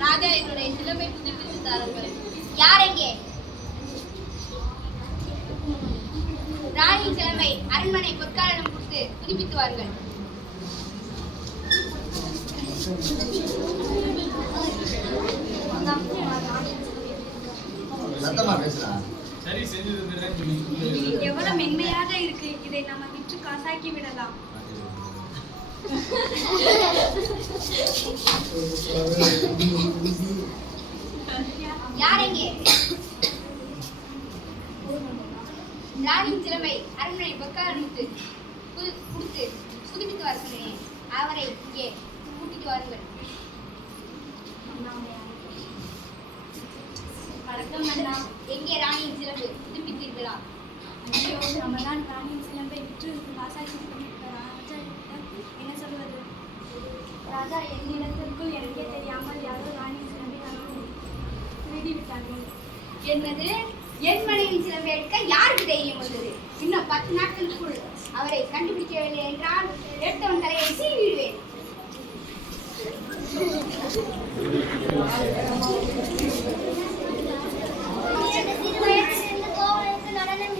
ராஜா என்னுடைய சிலம்பை புதுப்பித்து தாருங்கள் யார் எங்கே ராணி சிலம்பை அரண்மனை பொற்காலிடம் கொடுத்து புதுப்பித்து வாருங்கள் எவ்வளவு மென்மையாக இருக்கு. இதை நம்ம விற்று காசாக்கி விடலாம். யார் எங்கே ராணி சிலம்பை அரண்மனை பொற்காலிடம் கொடுத்து புது கொடுத்து புதுப்பித்து வர சொன்னேன். அவரை இங்கே கூட்டிட்டு வாருங்கள். வணக்கம் அண்ணா. எங்கே ராணியின் சிலம்பு புதுப்பித்தீர்களா? ஐயோ நம்ம தான் ராணியின் சிலம்பை விற்று விட்டோம். ராஜா என்ன ராஜா என்னிடத்திற்குள் எனக்கே தெரியாமல் யாரோ ராணியின் சிலம்பை நமக்கு திருடி விட்டார்கள் என்னது? என் மனைவியின் சிலம்பை எடுக்க யாருக்கு தைரியம் வந்தது? இன்னும் பத்து நாட்களுக்குள் அவரை கண்டுபிடிக்கவில்லை என்றால் எடுத்தவன் தலையை சீவி விடுவேன் சிறு வயதிலிருந்து கோவலுக்கு நடனம்.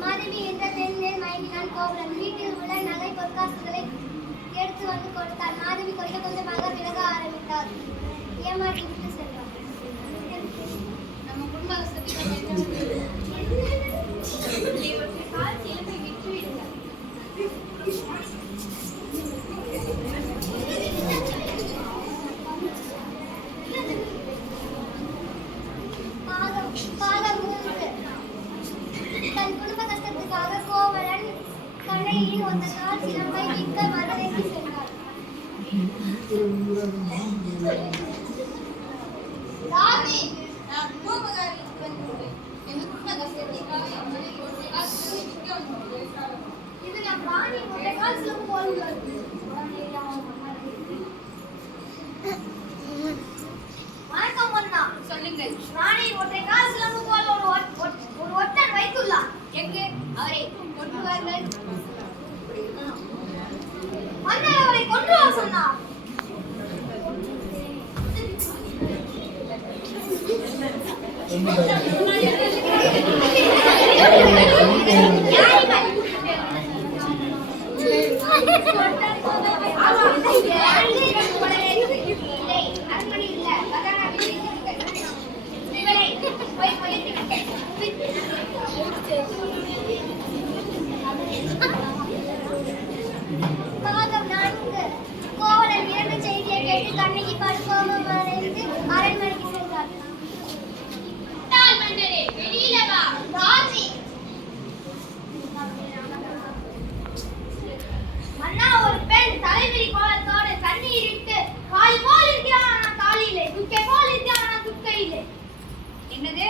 மாதவி என்ற பெண் மேல் மயங்கினான் கோவலன் வீட்டில் பொற்காசுகளை எடுத்து வந்து கொடுத்தார். மாதவி கொஞ்சம் கொஞ்சமாக விலக ஆரம்பித்தார். ஏமாற்றி விட்டு சென்றார். நம்ம குடும்ப பாகம் பாகம் மூன்று. தன் குடும்ப கஷ்டத்துக்காக கோவலன் கண்ணையின் ஒத்த கால் சிலம்பை விற்க மதுரைக்கு சென்றார் ராணி நான் பூம்புகாரிற்கு வந்துள்ளேன் என் குடும்ப கஷ்டத்திற்காக என் மனைவி ஒரு காசு விற்க வந்தேன். இது நம் ராணி ஒற்றை கால் சிலம்பு போல் உள்ளது. வணக்கம் மன்னா சொல்லுங்கள். ராணி ஒற்றை கால் சிலம்பு போல் ஒரு ஒற்றன் வைத்துள்ளார். எங்கு? அவரை கொண்டு வாருங்கள் மன்னர் அவரை கொண்டு வர சொன்னார் பாகம் நான்கு கோவலன் இரண்டு செய்தியை கேட்டு ராஜி ஒரு பெண் தலைவிரி கோலத்தோடு போல் இருக்கிறான் ஆனால் இல்லை துக்கை போல் இருக்கிறான் துக்கை இல்லை என்னது?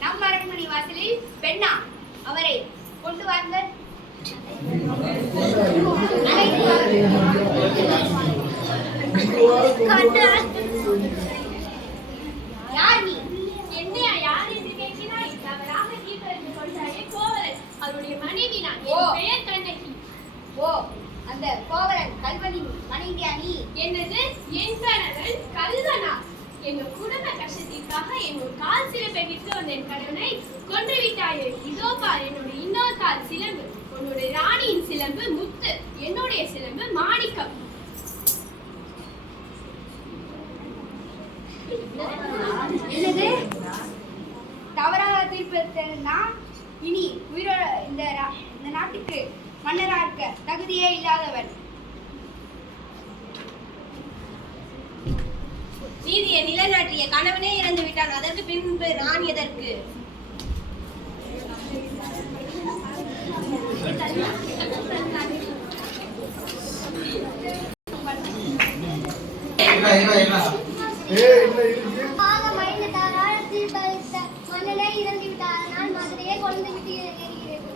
நம் அரண்மனை வாசலில் பெண்ணா? அவரை கொண்டு வாருங்கள். அழைத்து அவருடைய மனைவி நான் பெயர் கண்ணகி ஓ அந்த கோவலன் கல்வனின் மனைவியா நீ என்னது என் கணவன் கல்வனா எங்க குடும்ப கஷ்டத்திற்காக என் ஒரு கால் சிலம்பை விற்று வந்த என் கணவனை கொன்று விட்டாயே இதோ பார் என்னுடைய இன்னொரு கால் சிலம்பு உன்னுடைய ராணியின் சிலம்பு முத்து என்னுடைய சிலம்பு மாணிக்கம். என்னது? தவறாக தீர்ப்பதா இனி உயிரோட இந்த இந்த நாட்டுக்கு மன்னரா இருக்க தகுதியே இல்லாதவன். நீதியை நிலைநாட்டிய கணவனே இறந்து விட்டான் அதற்கு பின்பு நான் எதற்கு? என்ன என்ன என்ன? பாகம் ஐந்து கொண்டு விட்டு எறிகிறது